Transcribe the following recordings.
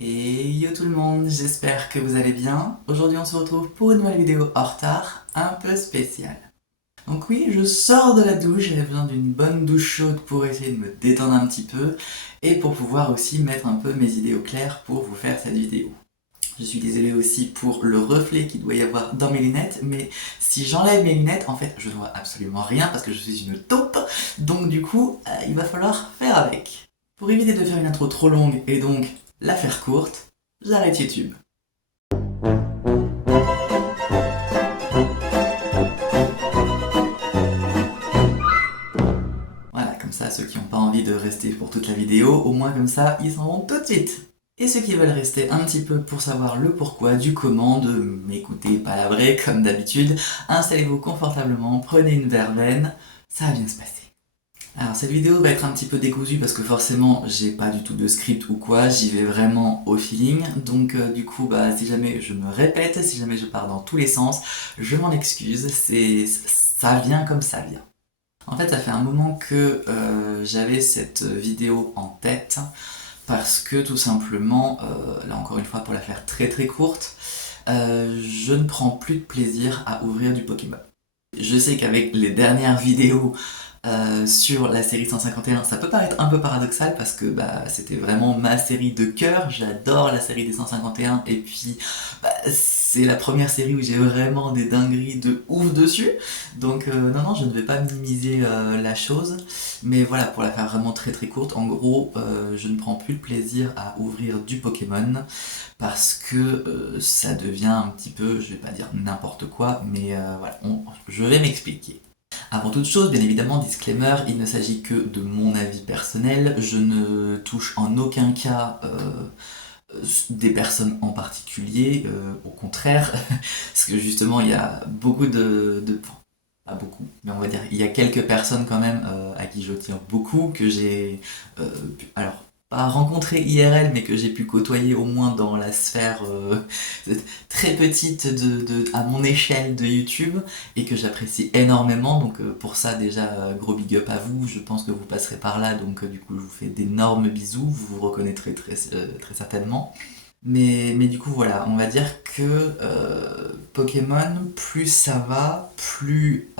Et yo tout le monde, j'espère que vous allez bien. Aujourd'hui on se retrouve pour une nouvelle vidéo en retard, un peu spéciale. Donc oui, je sors de la douche, j'avais besoin d'une bonne douche chaude pour essayer de me détendre un petit peu et pour pouvoir aussi mettre un peu mes idées au clair pour vous faire cette vidéo. Je suis désolé aussi pour le reflet qu'il doit y avoir dans mes lunettes, mais si j'enlève mes lunettes, en fait, je ne vois absolument rien parce que je suis une taupe, donc du coup, il va falloir faire avec. Pour éviter de faire une intro trop longue et donc la faire courte, j'arrête YouTube. Voilà, comme ça, ceux qui n'ont pas envie de rester pour toute la vidéo, au moins comme ça, ils s'en vont tout de suite. Et ceux qui veulent rester un petit peu pour savoir le pourquoi du comment de m'écouter palabrer comme d'habitude, installez-vous confortablement, prenez une verveine, ça va bien se passer. Alors cette vidéo va être un petit peu décousue parce que forcément j'ai pas du tout de script ou quoi, j'y vais vraiment au feeling, donc du coup bah si jamais je me répète, si jamais je pars dans tous les sens, je m'en excuse, ça vient comme ça vient. En fait, ça fait un moment que j'avais cette vidéo en tête parce que tout simplement, là encore une fois pour la faire très très courte, je ne prends plus de plaisir à ouvrir du Pokémon. Je sais qu'avec les dernières vidéos sur la série 151, ça peut paraître un peu paradoxal parce que bah, c'était vraiment ma série de cœur, j'adore la série des 151 et puis bah, c'est la première série où j'ai vraiment des dingueries de ouf dessus, donc non je ne vais pas minimiser la chose, mais voilà, pour la faire vraiment très très courte, en gros je ne prends plus le plaisir à ouvrir du Pokémon parce que ça devient un petit peu, je vais pas dire n'importe quoi, mais voilà, je vais m'expliquer. Avant toute chose, bien évidemment, disclaimer, il ne s'agit que de mon avis personnel, je ne touche en aucun cas des personnes en particulier, au contraire, parce que justement il y a beaucoup enfin, pas beaucoup, mais on va dire, il y a quelques personnes quand même à qui je tiens beaucoup, que j'ai, alors, pas rencontré IRL, mais que j'ai pu côtoyer au moins dans la sphère très petite à mon échelle de YouTube, et que j'apprécie énormément, donc pour ça déjà, gros big up à vous, je pense que vous passerez par là, donc du coup je vous fais d'énormes bisous, vous vous reconnaîtrez très certainement. Mais du coup, voilà, on va dire que Pokémon, plus ça va, plus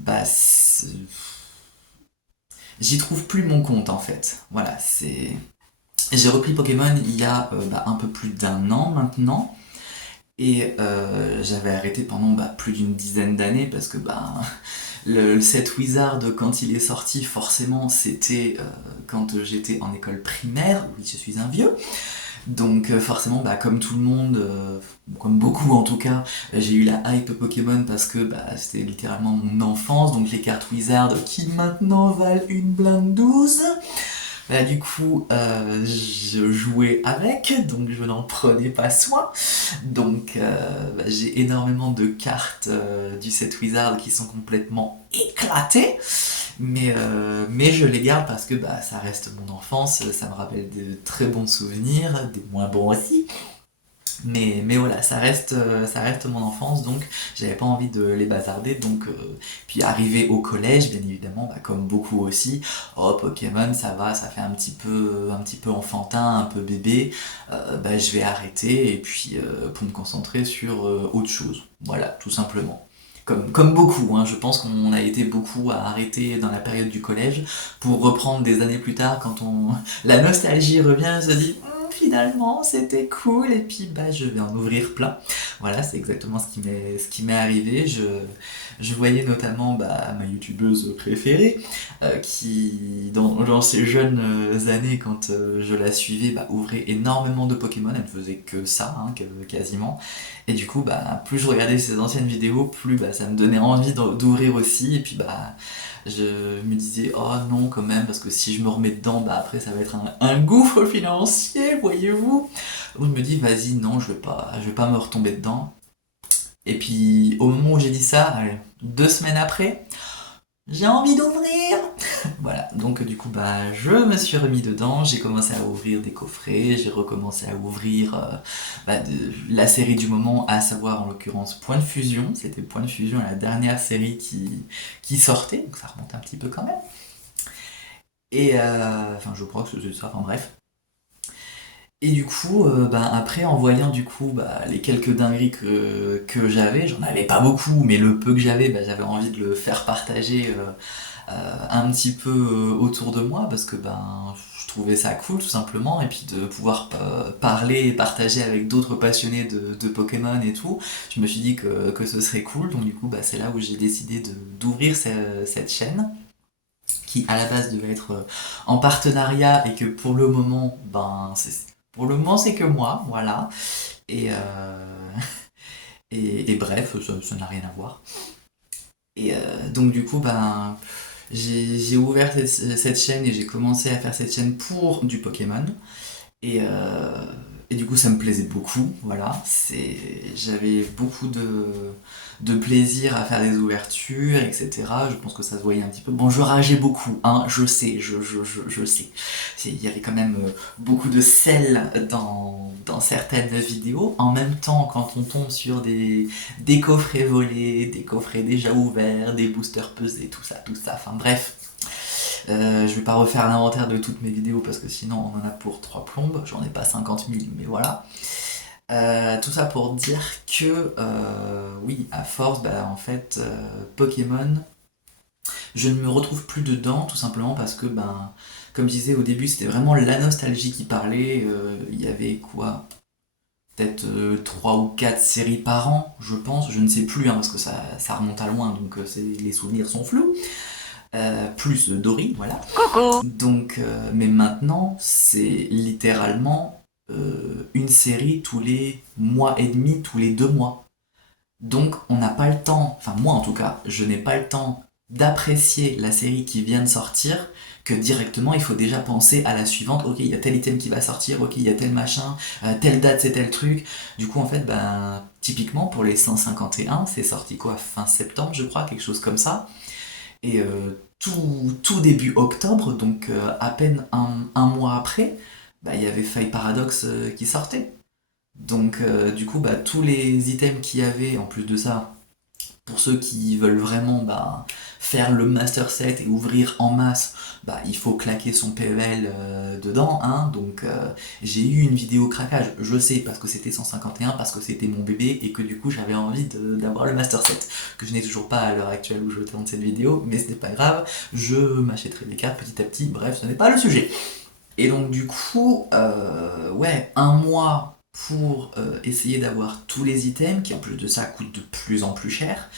bah, j'y trouve plus mon compte en fait. Voilà, c'est. J'ai repris Pokémon il y a bah, un peu plus d'un an maintenant. Et j'avais arrêté pendant bah, plus d'une dizaine d'années parce que bah, le set Wizard, quand il est sorti, forcément, c'était quand j'étais en école primaire. Oui, je suis un vieux. Donc forcément, bah, comme tout le monde, comme beaucoup en tout cas, j'ai eu la hype Pokémon parce que bah, c'était littéralement mon enfance, donc les cartes Wizard qui maintenant valent une blinde 12. Bah, du coup, je jouais avec, donc je n'en prenais pas soin. Donc bah, j'ai énormément de cartes du set Wizard qui sont complètement éclatées. Mais je les garde parce que bah, ça reste mon enfance, ça me rappelle de très bons souvenirs, des moins bons aussi. Mais voilà, ça reste mon enfance, donc j'avais pas envie de les bazarder. Donc, puis arrivé au collège, bien évidemment, bah, comme beaucoup aussi, oh Pokémon, ça va, ça fait un petit peu enfantin, un peu bébé, bah, je vais arrêter et puis pour me concentrer sur autre chose. Voilà, tout simplement. Comme beaucoup, hein, je pense qu'on a été beaucoup à arrêter dans la période du collège pour reprendre des années plus tard quand la nostalgie revient et se dit finalement c'était cool et puis bah je vais en ouvrir plein. Voilà, c'est exactement ce qui m'est arrivé. Je voyais notamment bah, ma youtubeuse préférée qui dans ses jeunes années quand je la suivais bah, ouvrait énormément de Pokémon, elle faisait que ça hein, quasiment. Et du coup bah plus je regardais ses anciennes vidéos, plus bah, ça me donnait envie d'ouvrir aussi et puis bah je me disais, oh non, quand même, parce que si je me remets dedans, bah après ça va être un gouffre financier, voyez-vous. Donc je me dis, vas-y, non, je vais pas me retomber dedans. Et puis au moment où j'ai dit ça, allez, 2 semaines après, j'ai envie d'ouvrir. Voilà, donc du coup, bah, je me suis remis dedans, j'ai commencé à ouvrir des coffrets, j'ai recommencé à ouvrir bah, la série du moment, à savoir en l'occurrence Point de Fusion. C'était Point de Fusion, la dernière série qui sortait, donc ça remonte un petit peu quand même. Et enfin, je crois que c'est ça, enfin bref. Et du coup, après, en voyant du coup les quelques dingueries que j'avais, j'en avais pas beaucoup, mais le peu que j'avais, j'avais envie de le faire partager un petit peu autour de moi parce que je trouvais ça cool tout simplement, et puis de pouvoir parler et partager avec d'autres passionnés de Pokémon et tout. Je me suis dit que ce serait cool, donc du coup c'est là où j'ai décidé d'ouvrir cette chaîne qui à la base devait être en partenariat, et que pour le moment c'est que moi, voilà. Et, et bref, ça n'a rien à voir. Et donc du coup j'ai ouvert cette chaîne et j'ai commencé à faire cette chaîne pour du Pokémon. Et, euh, et du coup, ça me plaisait beaucoup. Voilà, j'avais beaucoup de plaisir à faire des ouvertures, etc. Je pense que ça se voyait un petit peu. Bon, je rageais beaucoup, hein, je sais, je sais. Il y avait quand même beaucoup de sel dans certaines vidéos. En même temps, quand on tombe sur des coffrets volés, des coffrets déjà ouverts, des boosters pesés, tout ça. Enfin bref, je vais pas refaire l'inventaire de toutes mes vidéos parce que sinon on en a pour 3 plombes, j'en ai pas 50 000, mais voilà. Tout ça pour dire que oui, à force, en fait, Pokémon, je ne me retrouve plus dedans, tout simplement parce que, comme je disais au début, c'était vraiment la nostalgie qui parlait. Il y avait quoi, peut-être 3 ou 4 séries par an, je pense, je ne sais plus, hein, parce que ça remonte à loin, donc les souvenirs sont flous. Plus Dory, voilà. Donc, mais maintenant, c'est littéralement une série tous les mois et demi, tous les 2 mois. Donc, on n'a pas le temps, enfin moi en tout cas, je n'ai pas le temps d'apprécier la série qui vient de sortir, que directement il faut déjà penser à la suivante. Ok, il y a tel item qui va sortir, ok, il y a tel machin, telle date c'est tel truc. Du coup, en fait, typiquement pour les 151, c'est sorti quoi, fin septembre, je crois, quelque chose comme ça. Et tout début octobre, donc à peine un mois après, il y avait Faille Paradox qui sortait. Donc du coup, tous les items qu'il y avait, en plus de ça, pour ceux qui veulent vraiment faire le master set et ouvrir en masse, il faut claquer son PEL dedans, hein. Donc j'ai eu une vidéo craquage, je sais, parce que c'était 151, parce que c'était mon bébé et que du coup j'avais envie d'avoir le master set, que je n'ai toujours pas à l'heure actuelle où je tourne cette vidéo, mais ce n'est pas grave, je m'achèterai des cartes petit à petit, bref, ce n'est pas le sujet. Et donc du coup, ouais, un mois pour essayer d'avoir tous les items, qui en plus de ça coûtent de plus en plus cher,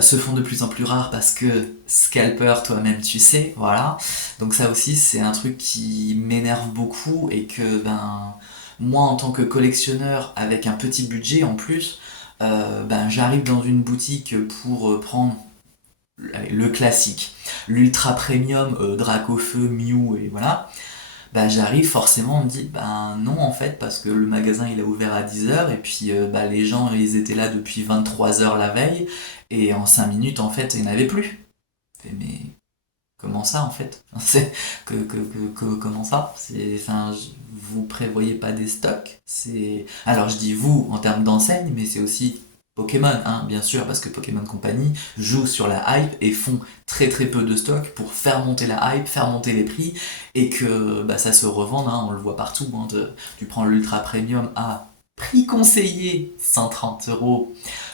se font de plus en plus rares parce que scalper, toi-même tu sais, voilà. Donc ça aussi c'est un truc qui m'énerve beaucoup, et que moi en tant que collectionneur avec un petit budget en plus, j'arrive dans une boutique pour prendre le classique, l'ultra premium Dracofeu, Mew et voilà. J'arrive forcément, on me dit non en fait, parce que le magasin il a ouvert à 10 heures, et puis les gens ils étaient là depuis 23 heures la veille, et en 5 minutes en fait il n'y en avait plus. Mais comment ça en fait? C'est comment ça? Vous prévoyez pas des stocks? Alors je dis vous en termes d'enseigne, mais c'est aussi Pokémon, hein, bien sûr, parce que Pokémon Company joue sur la hype et font très très peu de stocks pour faire monter la hype, faire monter les prix, et que ça se revende, hein, on le voit partout, hein, tu prends l'Ultra Premium à prix conseillé 130 €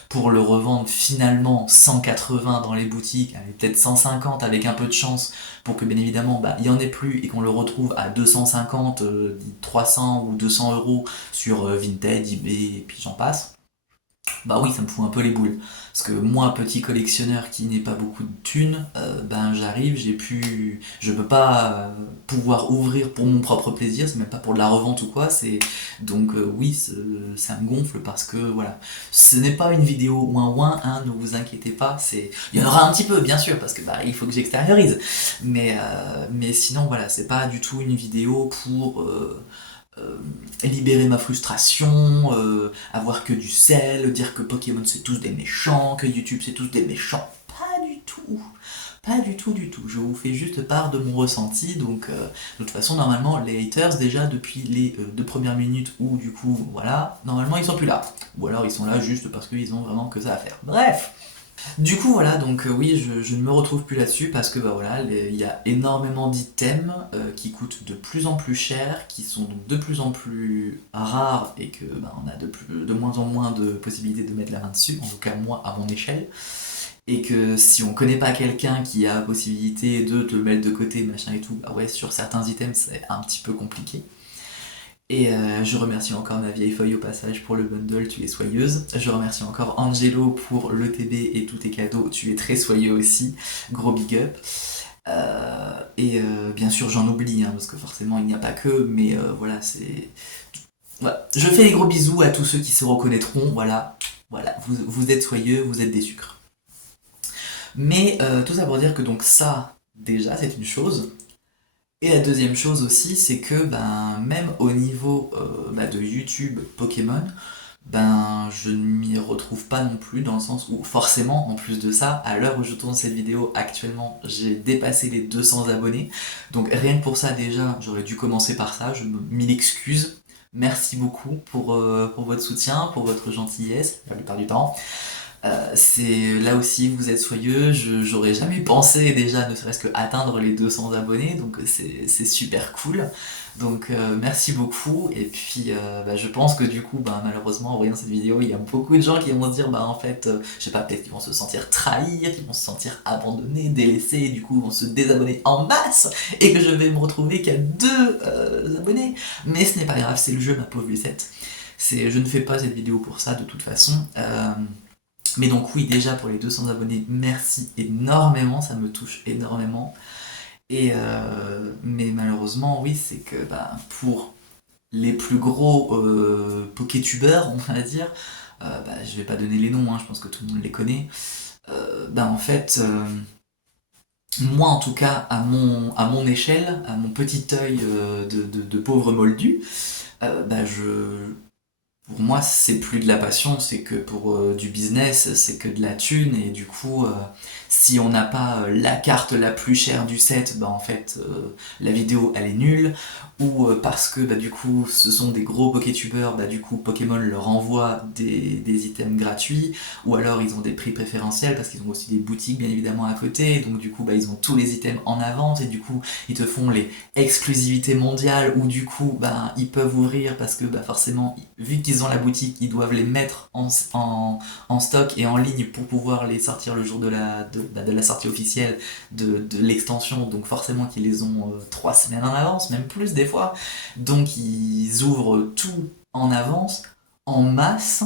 pour le revendre finalement 180 dans les boutiques, avec peut-être 150 avec un peu de chance, pour que bien évidemment il y en ait plus et qu'on le retrouve à 250, 300 ou 200 € sur Vinted, eBay et puis j'en passe. Oui, ça me fout un peu les boules. Parce que moi, petit collectionneur qui n'ai pas beaucoup de thunes, j'arrive, je peux pas pouvoir ouvrir pour mon propre plaisir, c'est même pas pour de la revente ou quoi, donc oui, ça me gonfle parce que voilà. Ce n'est pas une vidéo ouin ouin, hein, ne vous inquiétez pas, il y en aura un petit peu, bien sûr, parce que il faut que j'extériorise. Mais sinon, voilà, c'est pas du tout une vidéo pour libérer ma frustration, avoir que du sel, dire que Pokémon c'est tous des méchants, que YouTube c'est tous des méchants. Pas du tout. Pas du tout, du tout. Je vous fais juste part de mon ressenti. Donc, de toute façon, normalement, les haters, déjà depuis les 2 premières minutes, où du coup, voilà, normalement ils sont plus là. Ou alors ils sont là juste parce qu'ils ont vraiment que ça à faire. Bref. Du coup, voilà, donc oui, je ne me retrouve plus là-dessus parce que bah voilà, il y a énormément d'items qui coûtent de plus en plus cher, qui sont donc de plus en plus rares et que bah, on a de moins en moins de possibilités de mettre la main dessus, en tout cas moi à mon échelle. Et que si on connaît pas quelqu'un qui a la possibilité de te le mettre de côté, machin et tout, bah ouais, sur certains items c'est un petit peu compliqué. Et je remercie encore ma vieille feuille au passage pour le bundle, tu es soyeuse. Je remercie encore Angelo pour le TB et tous tes cadeaux, tu es très soyeux aussi. Gros big up. Bien sûr j'en oublie, hein, parce que forcément il n'y a pas que, mais voilà, c'est... Voilà. Je fais les gros bisous à tous ceux qui se reconnaîtront, voilà. Voilà, vous êtes soyeux, vous êtes des sucres. Mais tout ça pour dire que donc ça, déjà, c'est une chose. Et la deuxième chose aussi, c'est que ben, même au niveau bah, de YouTube Pokémon, ben, je ne m'y retrouve pas non plus dans le sens où forcément, en plus de ça, à l'heure où je tourne cette vidéo actuellement, j'ai dépassé les 200 abonnés. Donc rien que pour ça déjà, j'aurais dû commencer par ça, je m'y excuse. Merci beaucoup pour votre soutien, pour votre gentillesse, la plupart du temps. C'est là aussi vous êtes soyeux, j'aurais jamais pensé déjà ne serait-ce que atteindre les 200 abonnés, donc c'est super cool. Donc merci beaucoup, et puis bah, je pense que du coup bah, malheureusement en voyant cette vidéo il y a beaucoup de gens qui vont se dire bah en fait je sais pas, peut-être qu'ils vont se sentir trahis, qu'ils vont se sentir abandonnés, délaissés, et du coup vont se désabonner en masse et que je vais me retrouver qu'à 2 abonnés. Mais ce n'est pas grave, c'est le jeu ma pauvre Lucette. Je ne fais pas cette vidéo pour ça de toute façon. Mais donc oui, déjà pour les 200 abonnés, merci énormément, ça me touche énormément. Mais malheureusement, oui, c'est que bah, pour les plus gros pokétubeurs, on va dire, bah, je vais pas donner les noms, hein, je pense que tout le monde les connaît. Bah, en fait, moi en tout cas, à mon échelle, à mon petit œil de pauvre moldu, bah, pour moi, c'est plus de la passion, c'est que pour du business, c'est que de la thune, et du coup, si on n'a pas la carte la plus chère du set, bah en fait, la vidéo elle est nulle, ou parce que bah du coup, ce sont des gros pokétubeurs, bah du coup, Pokémon leur envoie des items gratuits, ou alors ils ont des prix préférentiels, parce qu'ils ont aussi des boutiques bien évidemment à côté, donc du coup, bah ils ont tous les items en avance, et du coup, ils te font les exclusivité mondiale où du coup bah, ils peuvent ouvrir parce que bah, forcément vu qu'ils ont la boutique ils doivent les mettre en stock et en ligne pour pouvoir les sortir le jour de la sortie officielle de l'extension, donc forcément qu'ils les ont 3 semaines en avance, même plus des fois, donc ils ouvrent tout en avance, en masse,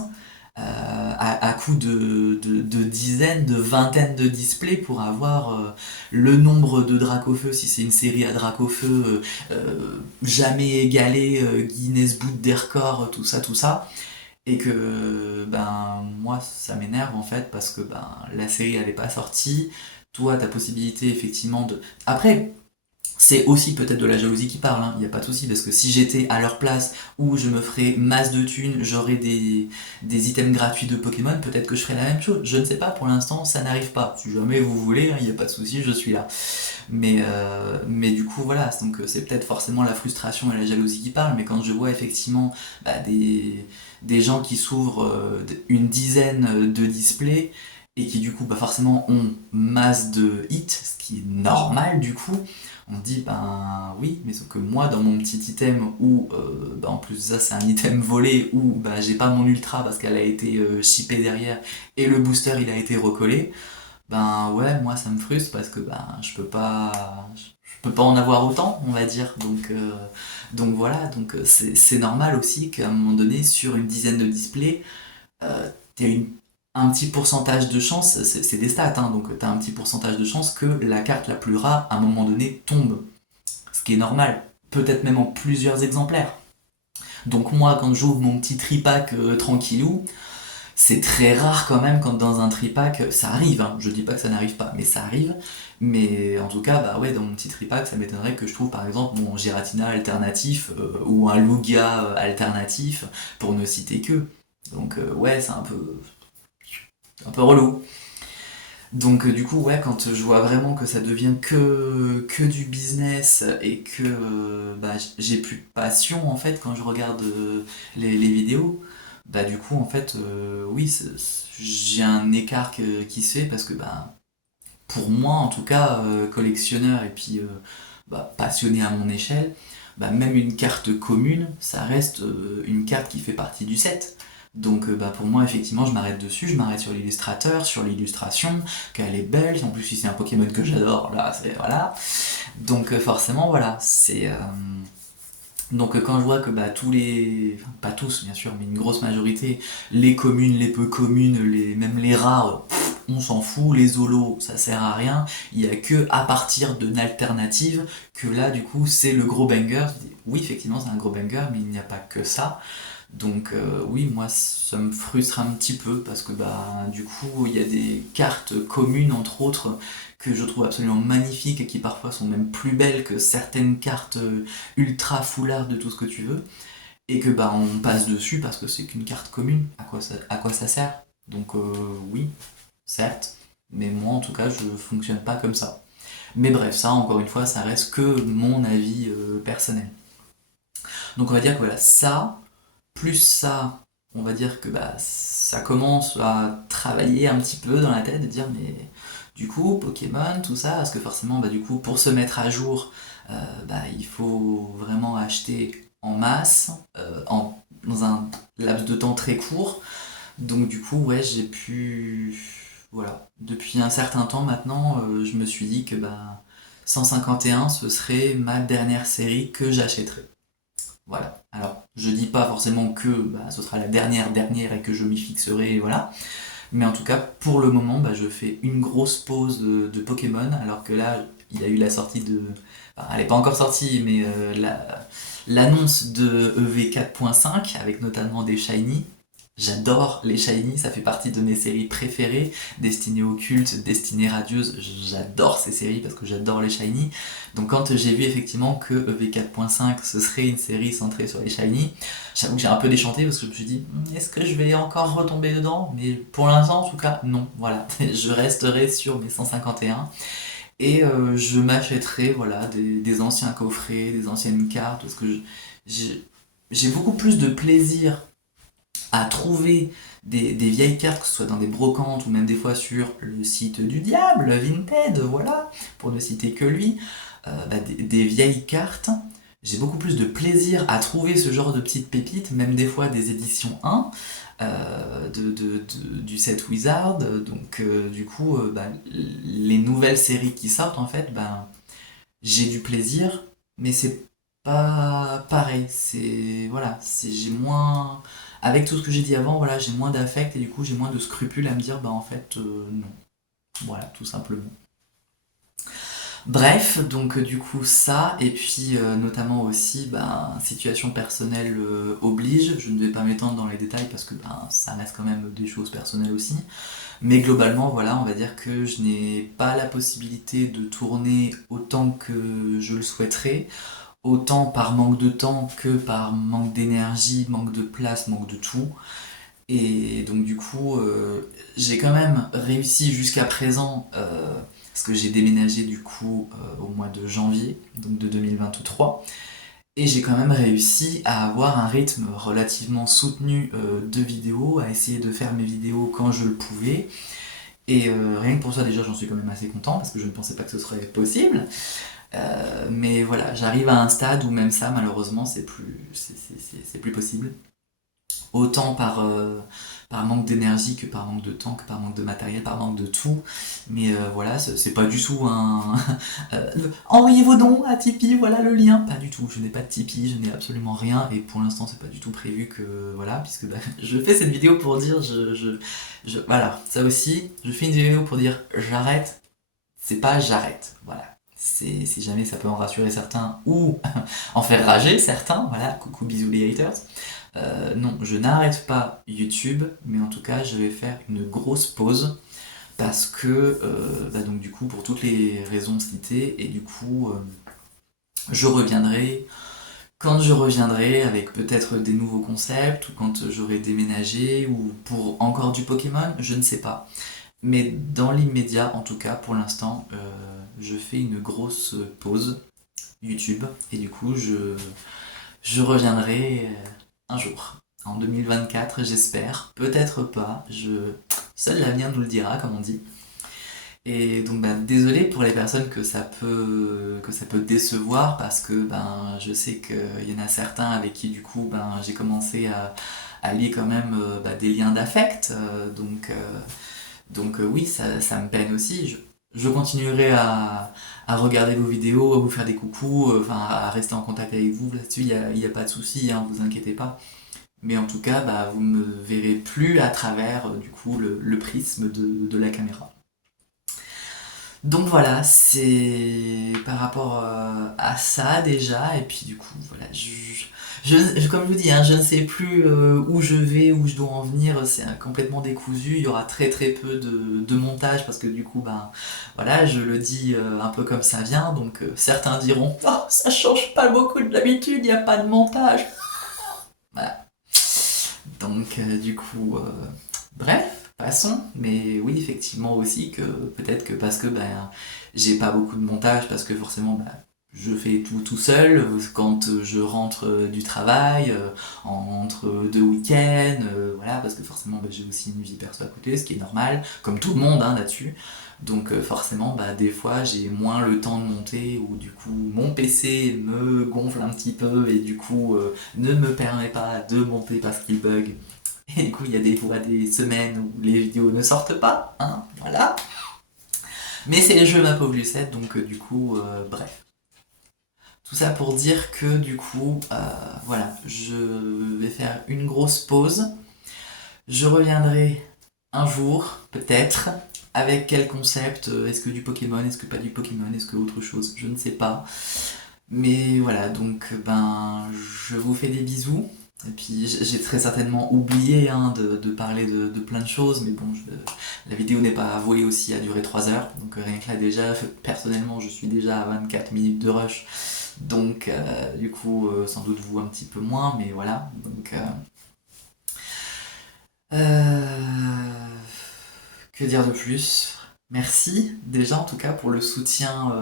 à coup de dizaines, de vingtaines de displays pour avoir le nombre de Dracofeu, si c'est une série à Dracofeu, jamais égalé, Guinness Book des records, tout ça. Et que ben moi ça m'énerve en fait parce que ben la série elle est pas sortie, toi ta possibilité effectivement de... Après c'est aussi peut-être de la jalousie qui parle, il n'y a pas de souci, parce que si j'étais à leur place où je me ferais masse de thunes, j'aurais des items gratuits de Pokémon, peut-être que je ferais la même chose. Je ne sais pas, pour l'instant ça n'arrive pas. Si jamais vous voulez, il n'y a pas de souci, je suis là. Mais du coup voilà, donc c'est peut-être forcément la frustration et la jalousie qui parlent, mais quand je vois effectivement bah, des gens qui s'ouvrent une dizaine de displays, et qui du coup bah, forcément ont masse de hits, ce qui est normal du coup, on se dit ben oui, mais sauf que moi dans mon petit item où bah, en plus de ça c'est un item volé où bah, j'ai pas mon ultra parce qu'elle a été chippée derrière et le booster il a été recollé, ben ouais moi ça me frustre parce que ben je peux pas en avoir autant on va dire, donc voilà, donc c'est normal aussi qu'à un moment donné sur une dizaine de displays t'as un petit pourcentage de chance, c'est des stats, hein, donc tu as un petit pourcentage de chance que la carte la plus rare, à un moment donné, tombe. Ce qui est normal, peut-être même en plusieurs exemplaires. Donc moi, quand j'ouvre mon petit tripack tranquillou, c'est très rare quand même quand dans un tripack, ça arrive, hein, je dis pas que ça n'arrive pas, mais ça arrive. Mais en tout cas, bah ouais, dans mon petit tripack, ça m'étonnerait que je trouve par exemple mon Giratina alternatif ou un Lugia alternatif, pour ne citer que. Donc ouais, c'est un peu relou. Donc du coup, ouais, quand je vois vraiment que ça devient que du business et que bah, j'ai plus de passion en fait quand je regarde les vidéos, bah du coup en fait oui j'ai un écart qui se fait parce que bah pour moi en tout cas collectionneur et puis bah, passionné à mon échelle, bah, même une carte commune ça reste une carte qui fait partie du set. Donc bah, pour moi effectivement je m'arrête dessus, je m'arrête sur l'illustrateur, sur l'illustration, qu'elle est belle, en plus si c'est un Pokémon que j'adore, là c'est voilà. Donc forcément voilà, c'est donc quand je vois que bah, tous les, enfin, pas tous bien sûr, mais une grosse majorité, les communes, les peu communes, même les rares, on s'en fout, les zolos, ça sert à rien, il y a que à partir d'une alternative que là du coup c'est le gros banger. Oui effectivement c'est un gros banger, mais il n'y a pas que ça. Donc oui, moi ça me frustre un petit peu parce que bah du coup il y a des cartes communes entre autres que je trouve absolument magnifiques et qui parfois sont même plus belles que certaines cartes ultra foulard de tout ce que tu veux et que bah on passe dessus parce que c'est qu'une carte commune. À quoi ça sert? Donc oui, certes, mais moi en tout cas je fonctionne pas comme ça. Mais bref, ça encore une fois, ça reste que mon avis personnel. Donc on va dire que voilà, ça, plus ça, on va dire que bah, ça commence à travailler un petit peu dans la tête, de dire mais du coup Pokémon, tout ça, parce que forcément bah, du coup pour se mettre à jour, bah, il faut vraiment acheter en masse, dans un laps de temps très court. Donc du coup ouais j'ai pu... Voilà. Depuis un certain temps maintenant, je me suis dit que bah, 151 ce serait ma dernière série que j'achèterais. Voilà. Alors, je dis pas forcément que bah, ce sera la dernière et que je m'y fixerai, voilà. Mais en tout cas, pour le moment, bah, je fais une grosse pause de Pokémon, alors que là, il y a eu la sortie de... Enfin, elle n'est pas encore sortie, mais l'annonce de EV 4.5, avec notamment des Shiny. J'adore les Shiny, ça fait partie de mes séries préférées. Destinée occulte, Destinée radieuse, j'adore ces séries parce que j'adore les Shiny. Donc quand j'ai vu effectivement que EV 4.5 ce serait une série centrée sur les Shiny, j'avoue que j'ai un peu déchanté parce que je me suis dit est-ce que je vais encore retomber dedans? Mais pour l'instant en tout cas non, voilà, je resterai sur mes 151 et je m'achèterai voilà, des anciens coffrets, des anciennes cartes parce que j'ai j'ai beaucoup plus de plaisir à trouver des vieilles cartes, que ce soit dans des brocantes ou même des fois sur le site du diable, Vinted, voilà, pour ne citer que lui, bah, des vieilles cartes. J'ai beaucoup plus de plaisir à trouver ce genre de petites pépites, même des fois des éditions 1 du set Wizard. Donc du coup, bah, les nouvelles séries qui sortent, en fait, bah, j'ai du plaisir, mais c'est pas pareil. C'est voilà, j'ai moins avec tout ce que j'ai dit avant, voilà, j'ai moins d'affect et du coup j'ai moins de scrupules à me dire bah en fait non. Voilà, tout simplement. Bref, donc du coup ça, et puis notamment aussi, ben, situation personnelle oblige, je ne vais pas m'étendre dans les détails parce que ben, ça reste quand même des choses personnelles aussi, mais globalement, voilà, on va dire que je n'ai pas la possibilité de tourner autant que je le souhaiterais, autant par manque de temps que par manque d'énergie, manque de place, manque de tout. Et donc du coup, j'ai quand même réussi jusqu'à présent, parce que j'ai déménagé du coup au mois de janvier, donc de 2023, et j'ai quand même réussi à avoir un rythme relativement soutenu de vidéos, à essayer de faire mes vidéos quand je le pouvais, et rien que pour ça déjà j'en suis quand même assez content, parce que je ne pensais pas que ce serait possible. Mais voilà, j'arrive à un stade où même ça malheureusement c'est plus possible. Autant par manque d'énergie que par manque de temps, que par manque de matériel, par manque de tout. Mais voilà, c'est pas du tout un... envoyez vos dons à Tipeee, voilà le lien. Pas du tout, je n'ai pas de Tipeee, je n'ai absolument rien. Et pour l'instant, c'est pas du tout prévu que... Voilà, puisque bah, je fais cette vidéo pour dire... voilà, ça aussi, je fais une vidéo pour dire j'arrête. C'est pas j'arrête, voilà. Si jamais ça peut en rassurer certains ou en faire rager certains, voilà, coucou bisous les haters. Non, je n'arrête pas YouTube, mais en tout cas, je vais faire une grosse pause parce que, bah donc du coup, pour toutes les raisons citées, et du coup, je reviendrai quand je reviendrai avec peut-être des nouveaux concepts, ou quand j'aurai déménagé, ou pour encore du Pokémon, je ne sais pas. Mais dans l'immédiat, en tout cas, pour l'instant, je fais une grosse pause YouTube, et du coup, je reviendrai un jour. en 2024, j'espère. Peut-être pas. Seul l'avenir nous le dira, comme on dit. Et donc bah, désolé pour les personnes que ça peut décevoir parce que ben je sais qu'il y en a certains avec qui du coup ben j'ai commencé à lier quand même des liens d'affect. Donc oui, ça me peine aussi. Je continuerai à regarder vos vidéos, à vous faire des coucous, enfin à rester en contact avec vous là-dessus, il y a pas de souci, hein, vous inquiétez pas. Mais en tout cas, bah, vous me verrez plus à travers du coup le prisme de la caméra. Donc voilà, c'est par rapport à ça déjà, et puis du coup, voilà, comme je vous dis, hein, je ne sais plus où je vais, où je dois en venir, c'est complètement décousu, il y aura très très peu de montage, parce que du coup, ben voilà, je le dis un peu comme ça vient, donc certains diront, oh, ça change pas beaucoup de l'habitude, il n'y a pas de montage. Voilà. Donc du coup, bref, passons. Mais oui, effectivement aussi que peut-être que parce que ben, j'ai pas beaucoup de montage, parce que forcément ben, je fais tout tout seul quand je rentre du travail, entre deux week-ends, voilà, parce que forcément ben, j'ai aussi une vie perso à côté, ce qui est normal, comme tout le monde hein, là-dessus. Donc forcément, bah, des fois j'ai moins le temps de monter ou du coup mon PC me gonfle un petit peu et du coup ne me permet pas de monter parce qu'il bug. Et du coup il y a des fois des semaines où les vidéos ne sortent pas, hein, voilà. Mais c'est les jeux ma pauvre Lucette, donc du coup bref. Tout ça pour dire que du coup voilà, je vais faire une grosse pause. Je reviendrai un jour, peut-être, avec quel concept, est-ce que du Pokémon, est-ce que pas du Pokémon, est-ce que autre chose, je ne sais pas. Mais voilà, donc ben je vous fais des bisous. Et puis j'ai très certainement oublié hein, de parler de plein de choses, mais bon, la vidéo n'est pas avouée aussi à durer 3 heures. Donc rien que là déjà, personnellement, je suis déjà à 24 minutes de rush. Donc du coup, sans doute vous un petit peu moins, mais voilà. Donc que dire de plus? Merci déjà en tout cas pour le soutien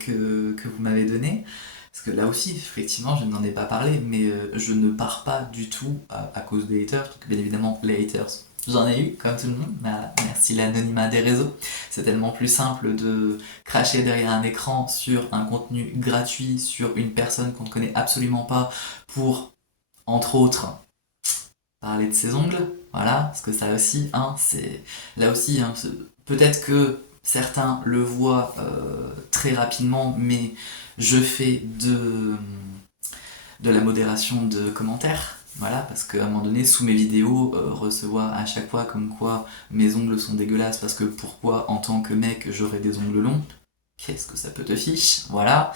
que vous m'avez donné. Parce que là aussi, effectivement, je n'en ai pas parlé, mais je ne pars pas du tout à cause des haters. Donc bien évidemment, les haters, j'en ai eu, comme tout le monde. Merci l'anonymat des réseaux. C'est tellement plus simple de cracher derrière un écran sur un contenu gratuit, sur une personne qu'on ne connaît absolument pas, pour, entre autres, parler de ses ongles, voilà, parce que ça aussi, hein, c'est là aussi, hein, peut-être que certains le voient très rapidement, mais je fais de la modération de commentaires, voilà, parce qu'à un moment donné, sous mes vidéos, recevoir à chaque fois comme quoi mes ongles sont dégueulasses, parce que pourquoi en tant que mec j'aurais des ongles longs, qu'est-ce que ça peut te fiche, voilà.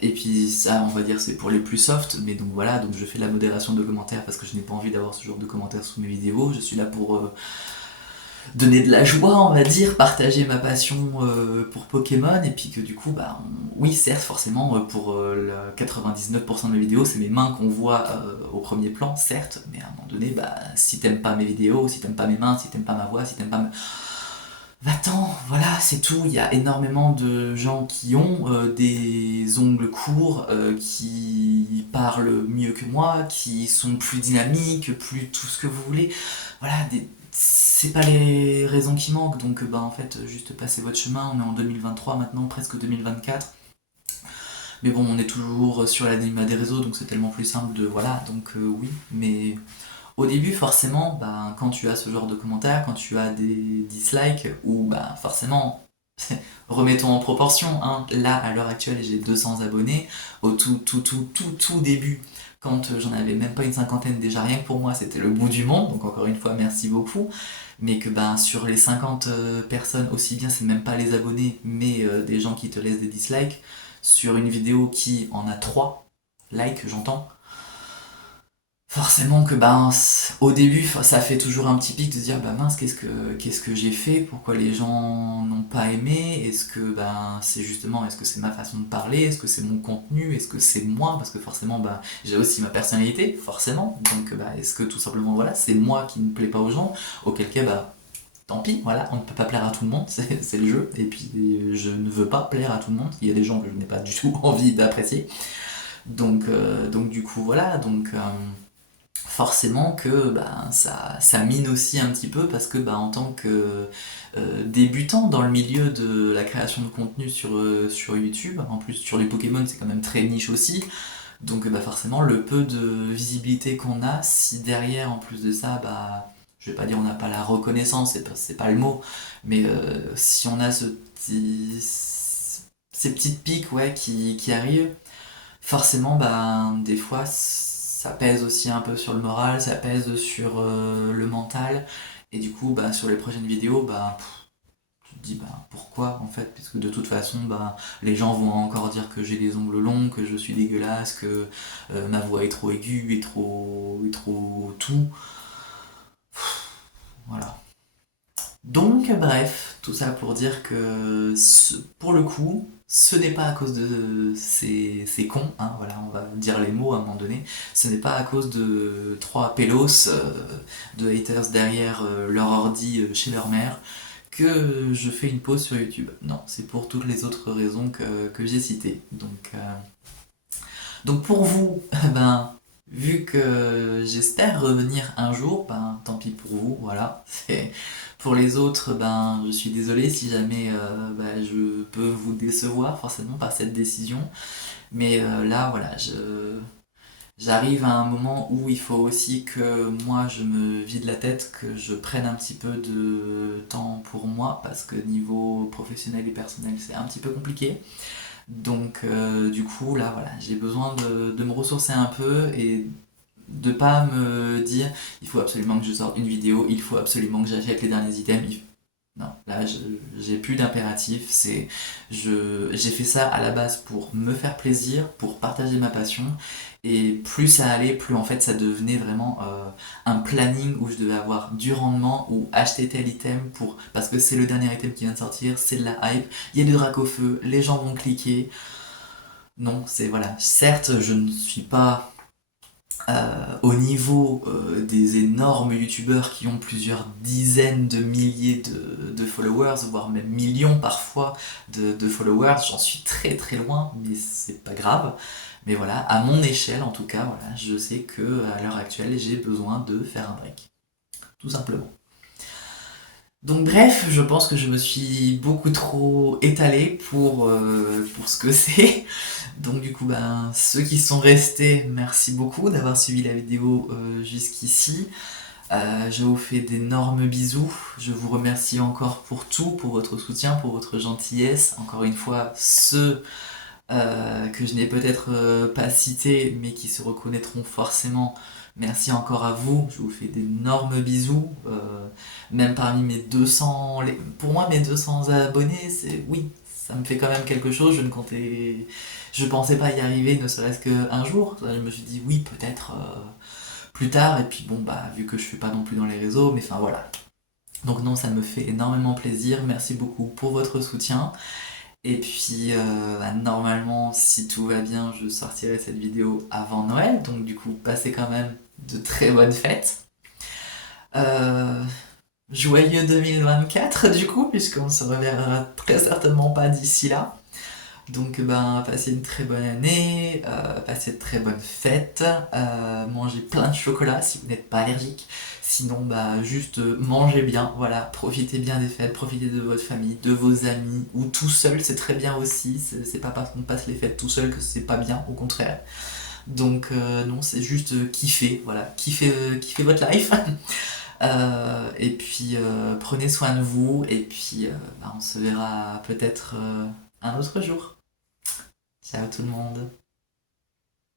Et puis ça, on va dire, c'est pour les plus soft, mais donc voilà, donc je fais la modération de commentaires parce que je n'ai pas envie d'avoir ce genre de commentaires sous mes vidéos. Je suis là pour donner de la joie, on va dire, partager ma passion pour Pokémon, et puis que du coup, bah, oui, certes, forcément, pour 99% de mes vidéos, c'est mes mains qu'on voit au premier plan, certes, mais à un moment donné, bah, si t'aimes pas mes vidéos, si t'aimes pas mes mains, si t'aimes pas ma voix, si t'aimes pas Va-t'en, voilà, c'est tout. Il y a énormément de gens qui ont des ongles courts, qui parlent mieux que moi, qui sont plus dynamiques, plus tout ce que vous voulez. Voilà, c'est pas les raisons qui manquent, donc bah en fait, juste passez votre chemin. On est en 2023 maintenant, presque 2024. Mais bon, on est toujours sur l'anonymat des réseaux, donc c'est tellement plus simple de. Voilà, donc oui, mais au début, forcément, bah, quand tu as ce genre de commentaires, quand tu as des dislikes, ou bah, forcément, remettons en proportion, hein, là, à l'heure actuelle, j'ai 200 abonnés. Au tout début, quand j'en avais même pas une cinquantaine, déjà rien que pour moi, c'était le bout du monde. Donc encore une fois, merci beaucoup. Mais que bah, sur les 50 personnes, aussi bien, c'est même pas les abonnés, mais des gens qui te laissent des dislikes, sur une vidéo qui en a 3 likes, j'entends, forcément que ben au début ça fait toujours un petit pic de se dire bah mince qu'est-ce que j'ai fait, pourquoi les gens n'ont pas aimé, est-ce que ben c'est justement, est-ce que c'est ma façon de parler, est-ce que c'est mon contenu, est-ce que c'est moi, parce que forcément bah j'ai aussi ma personnalité forcément, donc bah est-ce que tout simplement voilà c'est moi qui ne plaît pas aux gens, auquel cas bah tant pis, voilà, on ne peut pas plaire à tout le monde, c'est le jeu, et puis je ne veux pas plaire à tout le monde, il y a des gens que je n'ai pas du tout envie d'apprécier, donc du coup voilà, donc forcément que ça mine aussi un petit peu parce que en tant que débutant dans le milieu de la création de contenu sur YouTube, en plus sur les Pokémon c'est quand même très niche aussi, donc forcément le peu de visibilité qu'on a, si derrière en plus de ça, je vais pas dire on n'a pas la reconnaissance, c'est pas le mot, mais si on a ces petites piques ouais, qui arrivent, forcément, des fois, ça pèse aussi un peu sur le moral, ça pèse sur le mental, et du coup, sur les prochaines vidéos, tu te dis, pourquoi en fait? Puisque de toute façon, les gens vont encore dire que j'ai les ongles longs, que je suis dégueulasse, que ma voix est trop aiguë, et trop tout. Voilà. Donc, bref, tout ça pour dire que pour le coup, ce n'est pas à cause de ces cons, hein, voilà, on va dire les mots à un moment donné, ce n'est pas à cause de trois pélos, de haters derrière leur ordi chez leur mère, que je fais une pause sur YouTube. Non, c'est pour toutes les autres raisons que j'ai citées. Donc pour vous, vu que j'espère revenir un jour, tant pis pour vous, voilà. Pour les autres, je suis désolé si jamais je peux vous décevoir forcément par cette décision. Mais là, voilà, j'arrive à un moment où il faut aussi que moi je me vide la tête, que je prenne un petit peu de temps pour moi, parce que niveau professionnel et personnel, c'est un petit peu compliqué. Donc du coup là voilà, j'ai besoin de me ressourcer un peu et de pas me dire il faut absolument que je sorte une vidéo, il faut absolument que j'achète les derniers items. Non, là j'ai plus d'impératif, j'ai fait ça à la base pour me faire plaisir, pour partager ma passion, et plus ça allait, plus en fait ça devenait vraiment un planning où je devais avoir du rendement ou acheter tel item parce que c'est le dernier item qui vient de sortir, c'est de la hype, il y a du drac au feu, les gens vont cliquer. Non, c'est voilà, certes je ne suis pas au niveau des énormes youtubeurs qui ont plusieurs dizaines de milliers de followers, voire même millions parfois de followers, j'en suis très très loin, mais c'est pas grave. Mais voilà, à mon échelle en tout cas, voilà, je sais que à l'heure actuelle j'ai besoin de faire un break. Tout simplement. Donc bref, je pense que je me suis beaucoup trop étalé pour ce que c'est. Donc du coup, ceux qui sont restés, merci beaucoup d'avoir suivi la vidéo jusqu'ici. Je vous fais d'énormes bisous. Je vous remercie encore pour tout, pour votre soutien, pour votre gentillesse. Encore une fois, ceux que je n'ai peut-être pas cités, mais qui se reconnaîtront forcément. Merci encore à vous, je vous fais d'énormes bisous. Même parmi mes 200... Pour moi, mes 200 abonnés, oui, ça me fait quand même quelque chose. Je pensais pas y arriver, ne serait-ce qu'un jour. Je me suis dit, oui, peut-être plus tard. Et puis bon, vu que je suis pas non plus dans les réseaux, mais enfin voilà. Donc non, ça me fait énormément plaisir. Merci beaucoup pour votre soutien. Et puis, normalement, si tout va bien, je sortirai cette vidéo avant Noël. Donc du coup, passez quand même de très bonnes fêtes. Joyeux 2024 du coup, puisqu'on ne se reverra très certainement pas d'ici là. Donc passez une très bonne année, passez de très bonnes fêtes, mangez plein de chocolat si vous n'êtes pas allergique. Sinon juste mangez bien, voilà, profitez bien des fêtes, profitez de votre famille, de vos amis, ou tout seul, c'est très bien aussi, c'est pas parce qu'on passe les fêtes tout seul que c'est pas bien, au contraire. Donc non, c'est juste kiffer, voilà, kiffer votre life. Et puis prenez soin de vous, et puis on se verra peut-être un autre jour. Ciao tout le monde.